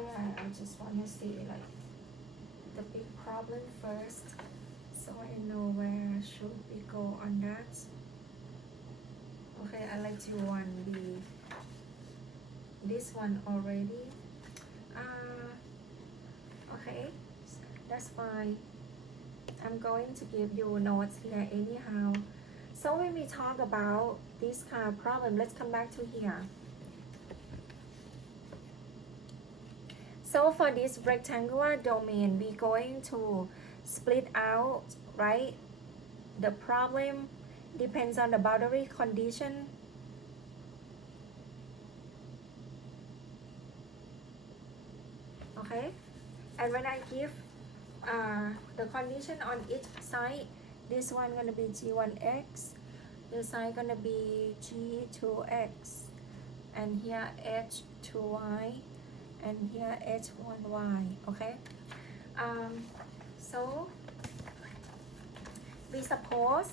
yeah, I just want to see like the big problem first, so I know where should we go on that. Okay, I let you one be this one already. Okay, that's fine. I'm going to give you notes here anyhow. So when we talk about this kind of problem, let's come back to here. So for this rectangular domain, we're going to split out, right? The problem depends on the boundary condition. Okay, and when I give the condition on each side, this one gonna be g1x, this side gonna be g2x, and here h2y, and here h1y. Okay, so we suppose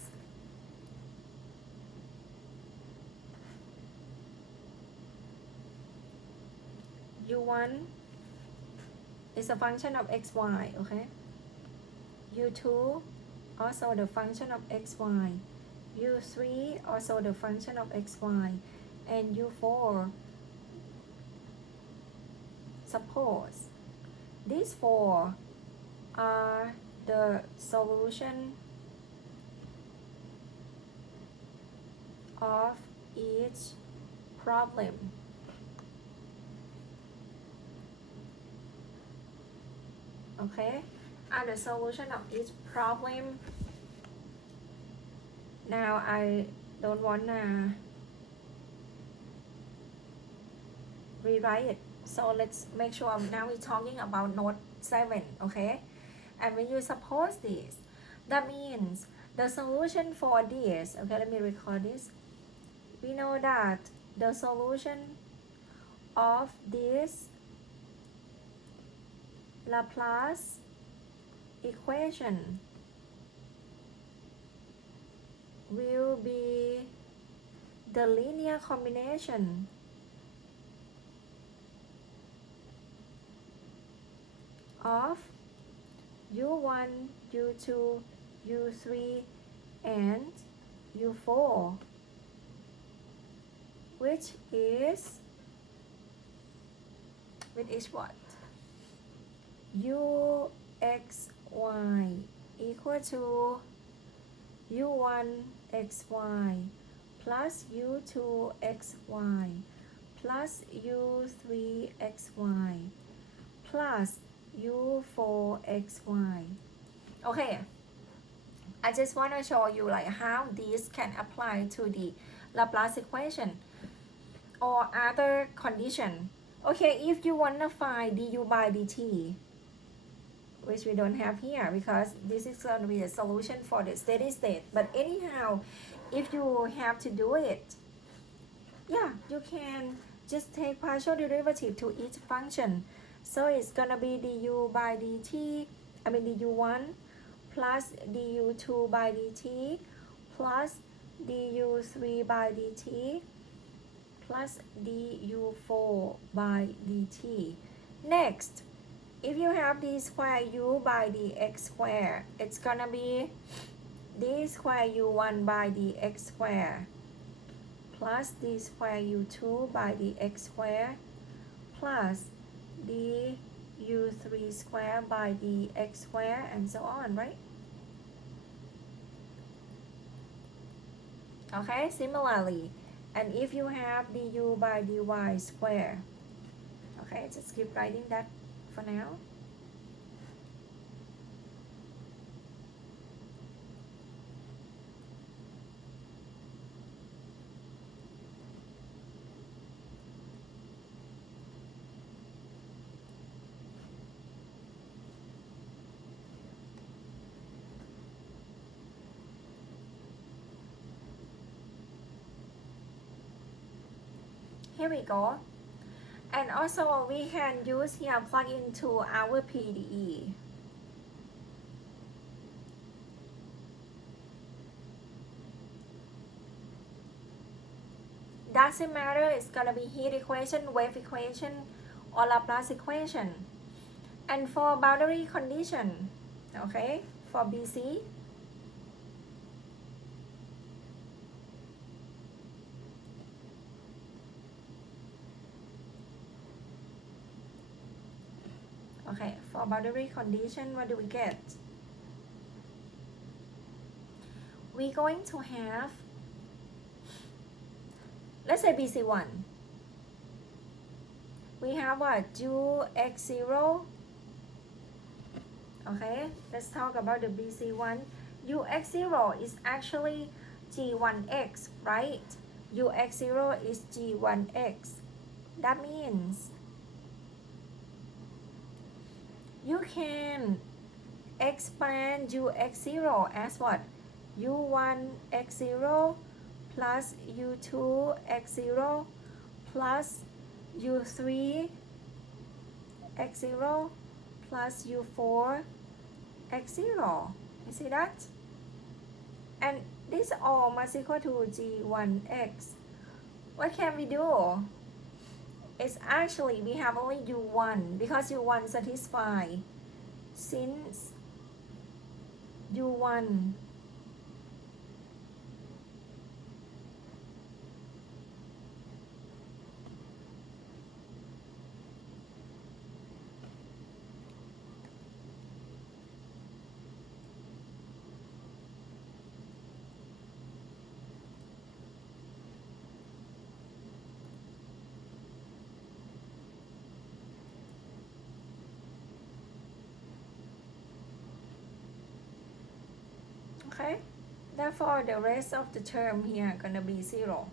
u1 is a function of xy. Okay, u2 also the function of xy, u3 also the function of xy, and u4, suppose these four are the solution of each problem. Okay, are the solution of each problem. Now I don't wanna rewrite it, so let's make sure now we're talking about note 7. Okay, and when you suppose this, that means the solution for this, okay, let me record this. We know that the solution of this Laplace equation will be the linear combination of u1, u2, u3, and u4, which is what? uxy equal to u1xy plus u2xy plus u3xy plus u4xy. Okay, I just want to show you like how these can apply to the Laplace equation or other condition. Okay, if you want to find du by dt, which we don't have here because this is going to be a solution for the steady state, but anyhow, if you have to do it, yeah, you can just take partial derivative to each function. So it's gonna be du by dt, I mean du1 plus du2 by dt plus du3 by dt plus du4 by dt. Next, if you have d square u by dx square, it's gonna be d square u1 by dx square plus d square u2 by dx square plus d u3 square by dx square, and so on, right? Okay, similarly, and if you have du by dy square, okay, just keep writing that for now. Here we go. And also we can use here, plug into our PDE. Doesn't matter, it's gonna be heat equation, wave equation, or Laplace equation. And for boundary condition, okay, for BC, okay, for boundary condition, what do we get? We're going to have, let's say BC1. We have what? UX0. Okay, let's talk about the BC1. UX0 is actually G1x, right? UX0 is G1x. That means you can expand UX0 as what? U1x0 plus U2x0 plus U3x0 plus U4x0. You see that? And this all must equal to G1x. What can we do? It's actually we have only U1 because U1 satisfy. Since U1 okay, therefore the rest of the term here gonna be 0.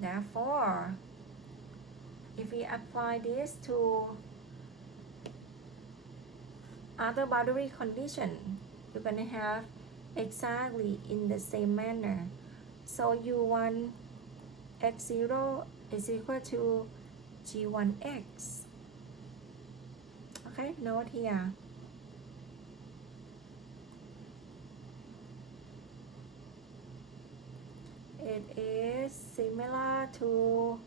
Therefore, if we apply this to other boundary condition, you're gonna have exactly in the same manner. So U1 x0 is equal to G1x. Okay, note here. It is similar to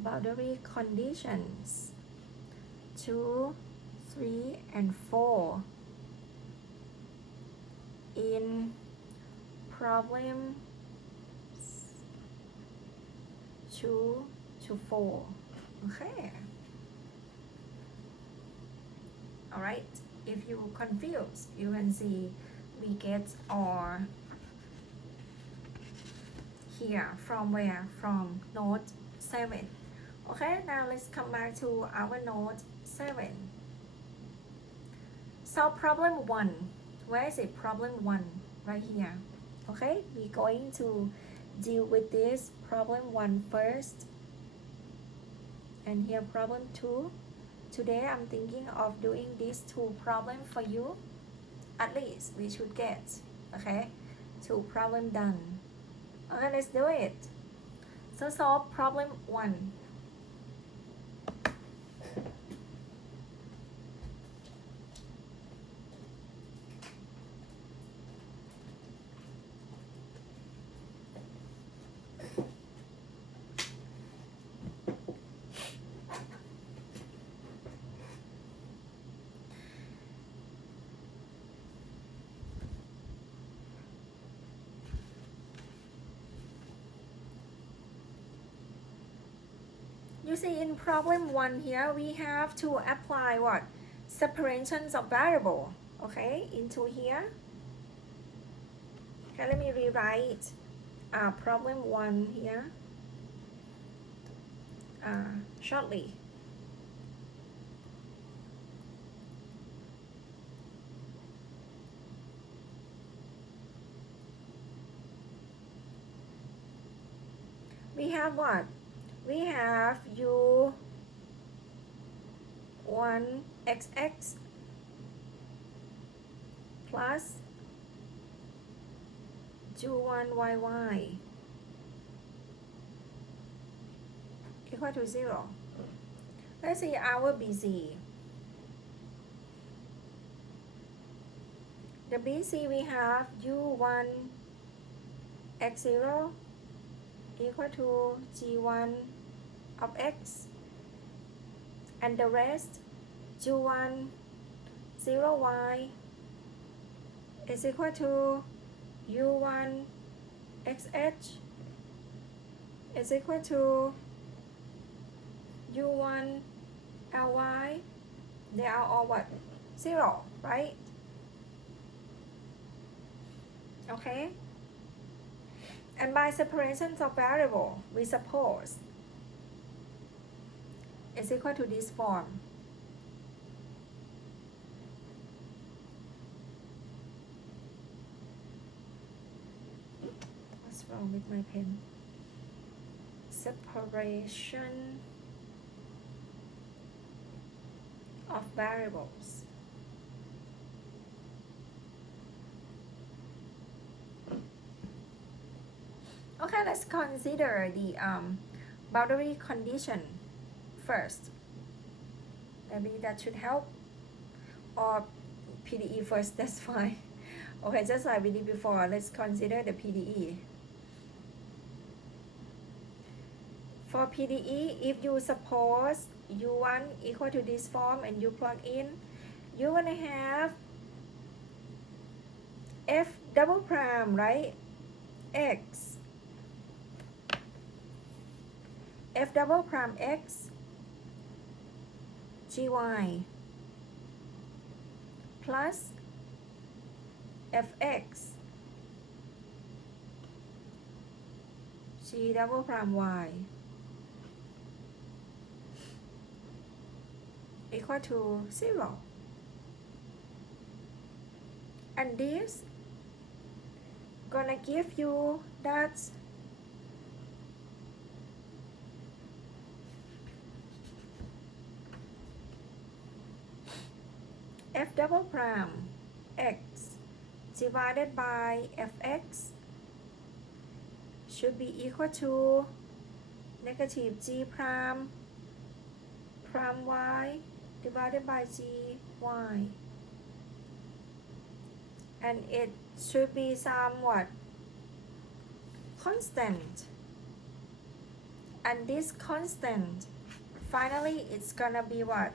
boundary conditions 2, 3, and 4 in problem 2 to 4. Okay. Alright, if you confused, you can see we get our here from where? From note 7. Okay, now let's come back to our note 7. So problem 1. Where is it? Problem 1 right here. Okay, we're going to deal with this problem 1 first. And here problem 2. Today I'm thinking of doing these 2 problems for you. At least we should get, okay, 2 problems done. Okay, let's do it. So solve problem 1. You see in problem 1 here, we have to apply what? Separations of variable, okay, into here. Okay, let me rewrite problem 1 here shortly. We have what? We have U1xx plus U1yy equal to 0. Let's see our BC. The BC we have U1x0 equal to g1 of x, and the rest g1 0y is equal to u1 xh is equal to u1 ly. They are all what? 0, right? Okay. And by separations of variable, we suppose is equal to this form. What's wrong with my pen? Separation of variables. Okay, let's consider the boundary condition first. Maybe that should help. Or PDE first, that's fine. Okay, just like we did before, let's consider the PDE. For PDE, if you suppose u1 equal to this form and you plug in, you're gonna have f double prime, right? X f double prime x gy plus fx g double prime y equal to 0. And this gonna give you that f double prime x divided by fx should be equal to negative g prime y divided by g y, and it should be somewhat constant, and this constant finally it's gonna be what?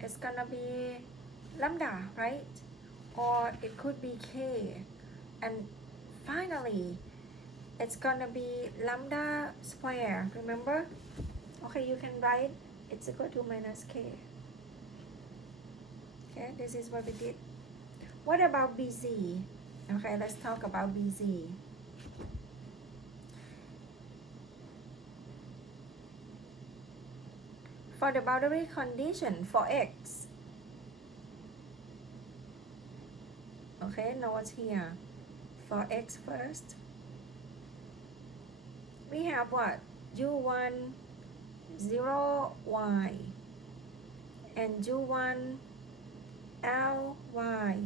It's gonna be lambda, right? Or it could be k, and finally it's gonna be lambda square, remember? Okay, you can write it's equal to minus k. Okay, this is what we did. What about BZ? Okay, let's talk about BZ. For the boundary condition for x, okay, note here. For x first, we have what? u1 0y and u1 ly.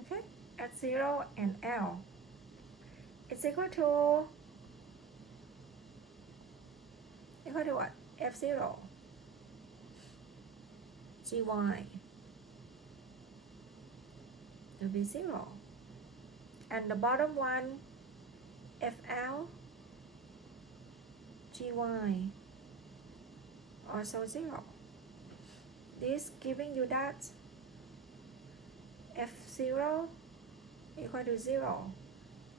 Okay, at 0 and L. It's equal to what? F0 gy will be 0, and the bottom one FL gy also 0. This giving you that F0 equal to 0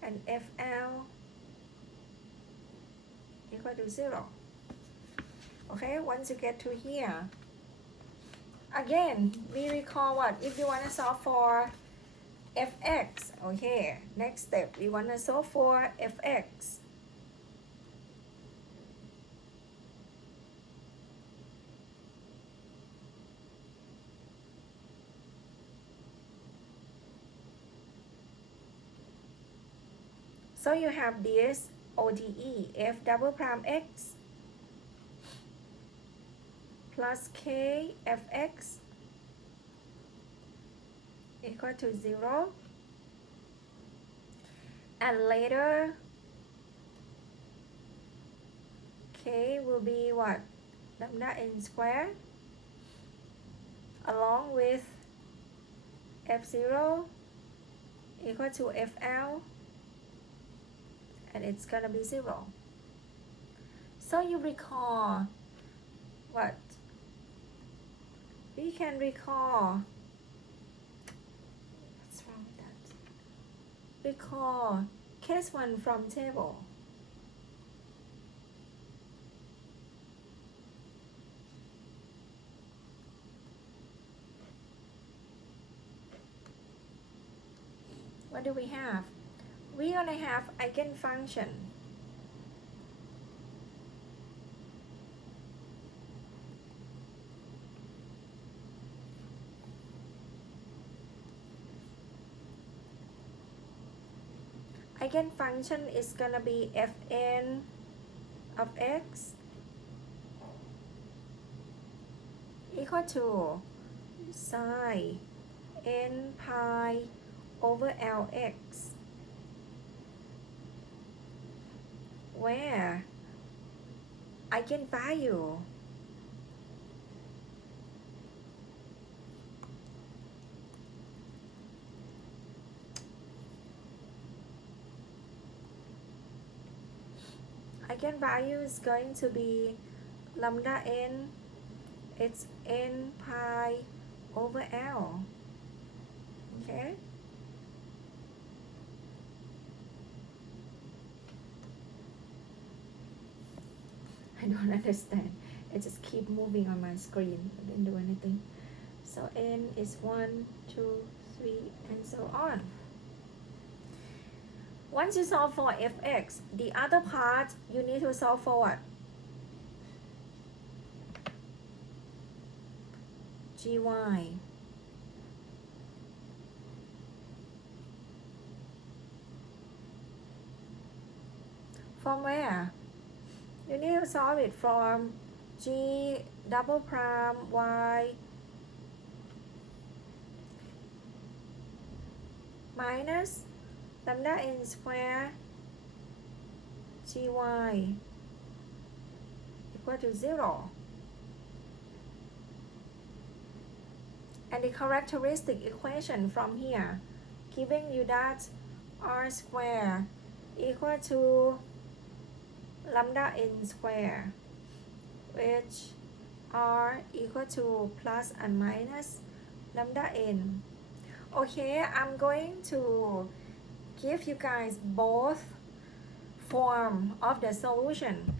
and FL equal to 0. Okay, once you get to here, again, we recall what? If you want to solve for fx, okay, next step, we want to solve for fx. So you have this ODE, f double prime x plus k fx equal to 0. And later okay, will be what? Lambda n square along with f0 equal to fl, and it's gonna be 0. So you recall what? We can recall, what's wrong with that? Recall case 1 from table. What do we have? We're gonna have eigenfunction. Eigenfunction is gonna be fn of x equal to psi n pi over lx, where eigenvalue eigenvalue is going to be lambda n, it's n pi over L. Okay? I don't understand. It just keep moving on my screen. I didn't do anything. So n is 1, 2, 3, and so on. Once you solve for fx, the other part you need to solve for what? gy. From where? You need to solve it from g double prime y minus lambda n square gy equal to 0. And the characteristic equation from here giving you that r square equal to lambda n square, which r equal to plus and minus lambda n. Okay, I'm going to give you guys both form of the solution.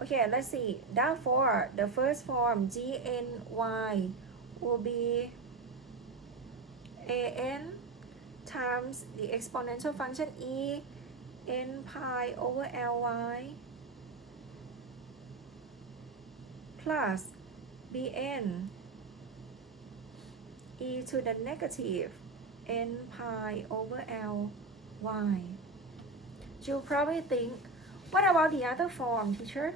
Okay, let's see. Therefore, the first form gny will be an times the exponential function e n pi over ly plus bn e to the negative n pi over ly. You probably think, what about the other form, teacher?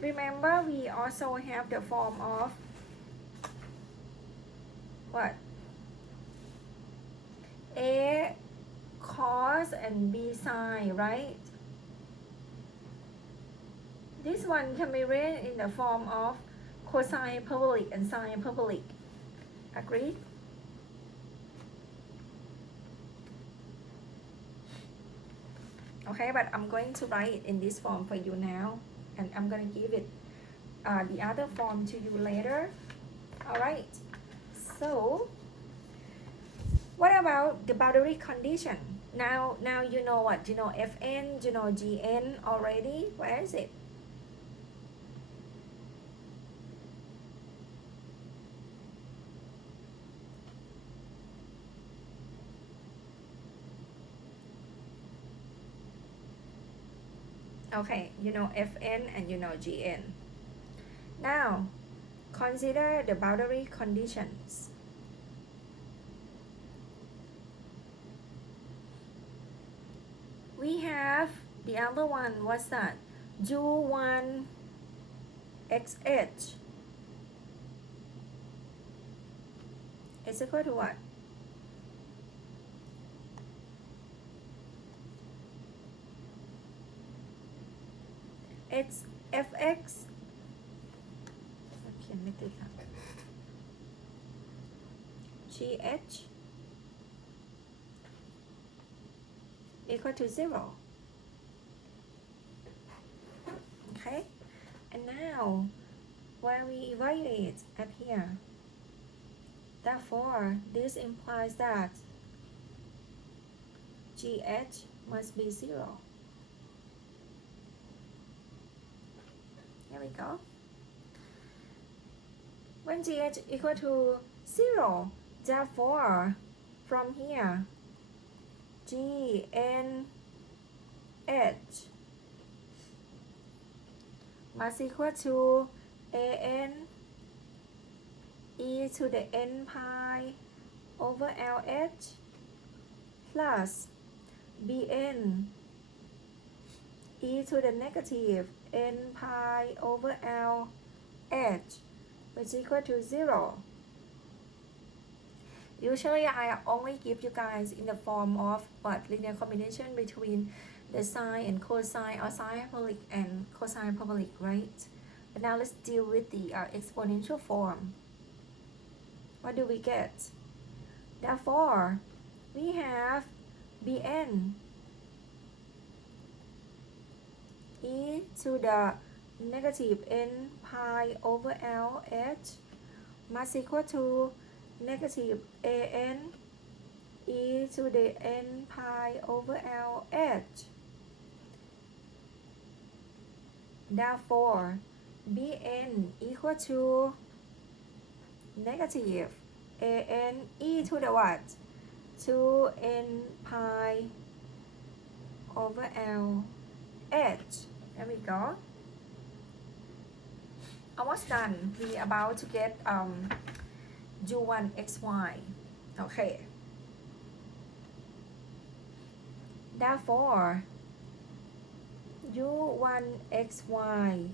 Remember, we also have the form of what? A cos and B sine, right? This one can be written in the form of cosine hyperbolic and sine hyperbolic. Agree? Okay, but I'm going to write it in this form for you now, and I'm going to give it the other form to you later. All right. So, what about the boundary condition? Now you know what? You know Fn, you know Gn already. Where is it? Okay, you know Fn and you know Gn. Now, consider the boundary conditions. We have the other one, what's that? U1 xh is equal to what? It's fx เขียนไม่ติดค่ะ gh equal to 0. Okay, and now when we evaluate at here, therefore this implies that gh must be 0. Here we go. When gh equal to 0, therefore from here gnh must equal to an e to the n pi over lh plus bn e to the negative n pi over lh, which is equal to 0. Usually I only give you guys in the form of what linear combination between the sine and cosine, or sine hyperbolic and cosine hyperbolic, right? But now let's deal with the exponential form. What do we get? Therefore, we have bn e to the negative n pi over lh must equal to negative an e to the n pi over lh. Therefore, bn equal to negative an e to the what? 2n pi over lh. There we go. Almost done. We about to get u1 xy. Okay. Therefore, u1 xy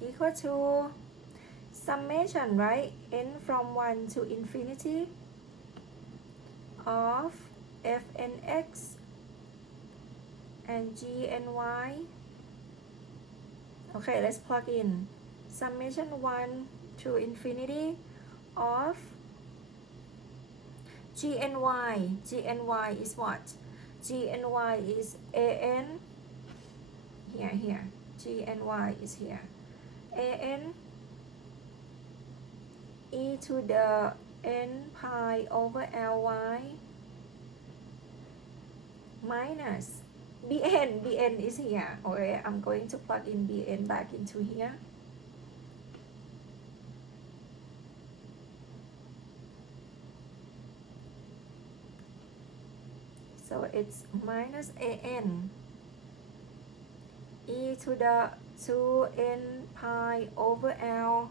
equal to summation, right? N from 1 to infinity of fnx and gny. Okay, let's plug in summation 1 to infinity of gny is what? Gny is an, here, gny is here, an e to the n pi over ly minus bn is here. Okay, I'm going to plug in bn back into here. So it's minus an e to the 2n pi over lh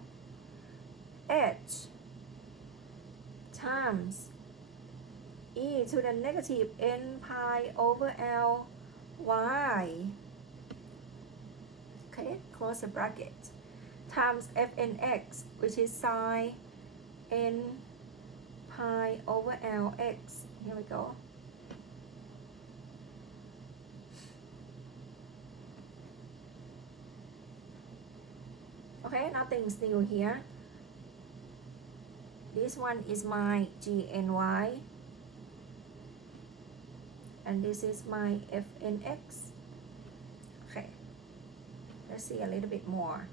times e to the negative n pi over ly. Okay, close the bracket. Times fnx, which is sine n pi over lx. Here we go. Okay, nothing's new here. This one is my gny, and this is my fnx. Okay, let's see a little bit more.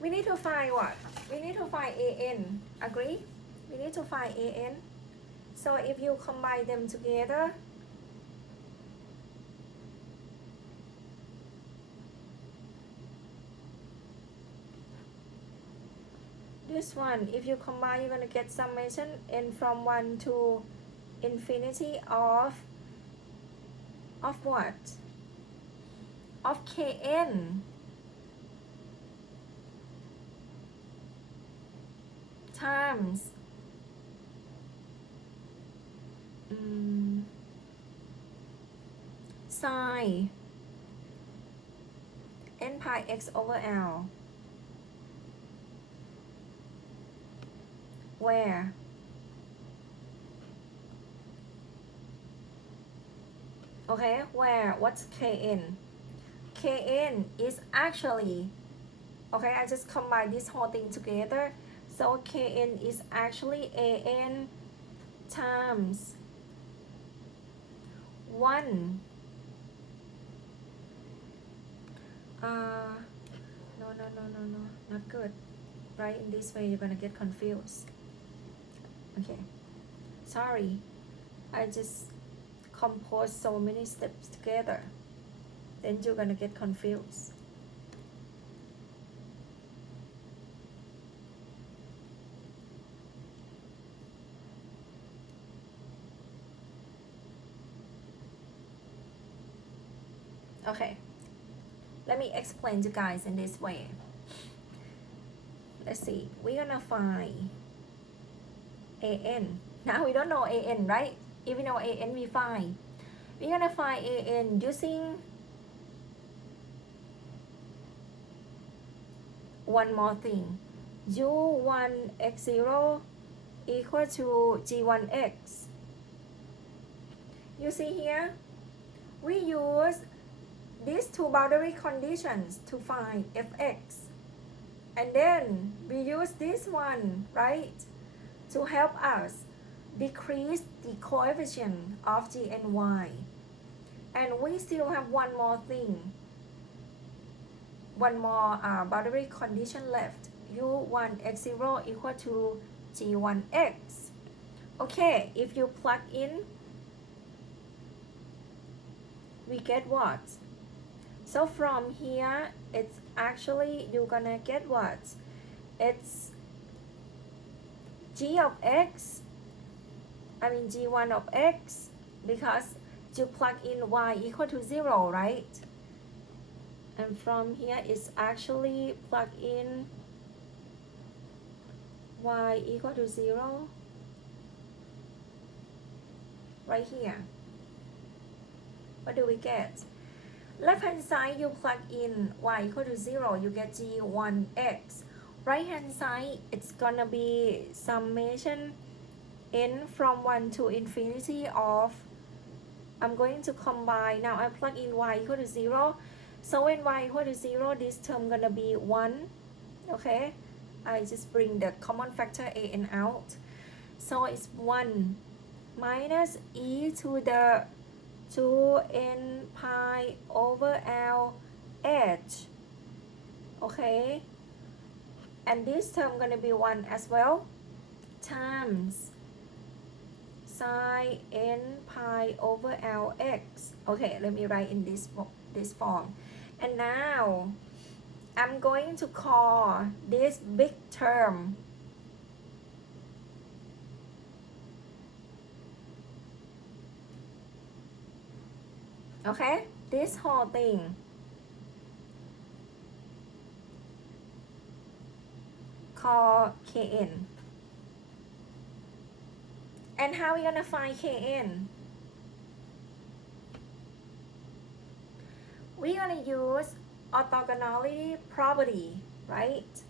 We need to find what? We need to find an. Agree? We need to find an. So if you combine them together, this one, if you combine, you're going to get summation n from 1 to infinity of what? Of kn times sine n pi x over l, where Okay, where what's Kn? Kn is actually, okay, I just combine this whole thing together. So Kn is actually An times 1. No, no, no, no, no, not good. Right, in this way you're gonna get confused. Okay, sorry, I just composed so many steps together, then you're gonna get confused. Okay, let me explain to you guys in this way. Let's see, we're gonna find An. Now we don't know An, right? If we know An, we find. We're gonna find An using one more thing. U1x0 equal to G1x. You see here, we use these two boundary conditions to find fx. And then we use this one, right, to help us decrease the coefficient of g and y. And we still have one more thing, one more boundary condition left. U1x0 equal to G1x. Okay, if you plug in, we get what? So from here, it's actually, you're gonna get what? It's g of x, I mean g1 of x, because you plug in y equal to 0, right? And from here, it's actually plug in y equal to 0 right here. What do we get? Left hand side, you plug in y equal to 0, you get g1x. Right hand side, it's gonna be summation n from 1 to infinity of, I'm going to combine, now I plug in y equal to 0. So when y equal to 0, this term gonna be 1, okay? I just bring the common factor an out. So it's 1 minus e to the 2n pi over l h, okay? And this term gonna be 1 as well, times sine n pi over lx. Okay, let me write in this form. And now I'm going to call this big term okay, this whole thing called Kn. And how are we gonna find Kn? We're gonna use orthogonality property, right?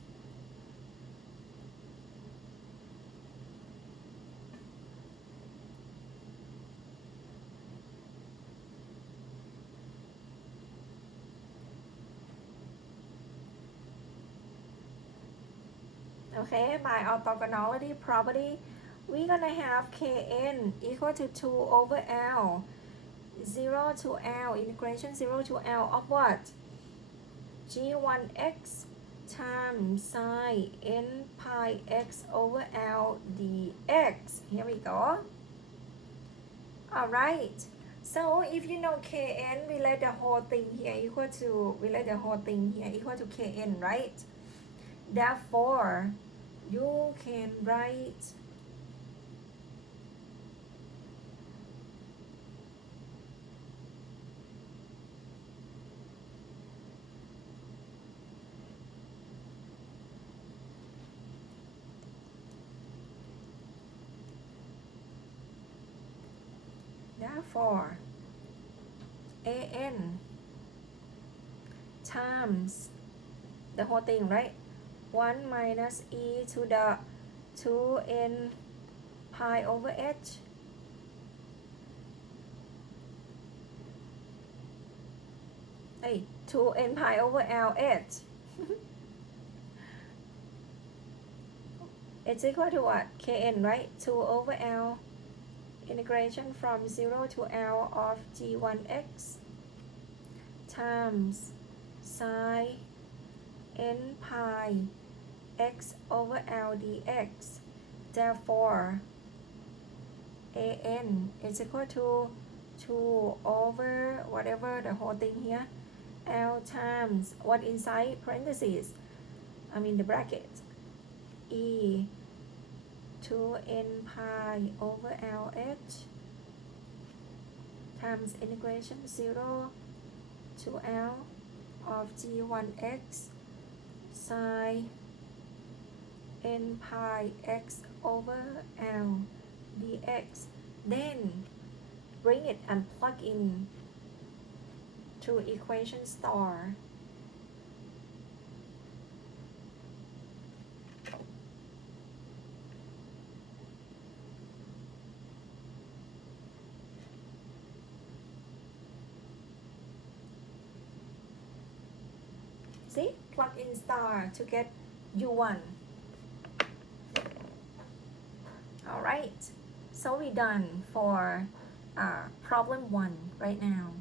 Okay, by orthogonality property, we're gonna have Kn equal to 2 over L, 0 to L, integration 0 to L of what? G1x times sine n pi x over L dx. Here we go. Alright, so if you know Kn, we let the whole thing here equal to, Kn, right? Therefore, you can write therefore An times the whole thing, right? 1 minus e to the 2n pi over h Hey, 2n pi over L h. It's equal to what? Kn, right? 2 over L integration from 0 to L of g1x times sine n pi x over L dx. Therefore, an is equal to 2 over whatever the whole thing here, L times what inside parentheses, I mean the bracket, e 2n pi over LH times integration 0 to L of g1x sine n pi x over L dx. Then bring it and plug in to equation star. See, plug in star to get u1. All right, so we're done for problem 1 right now.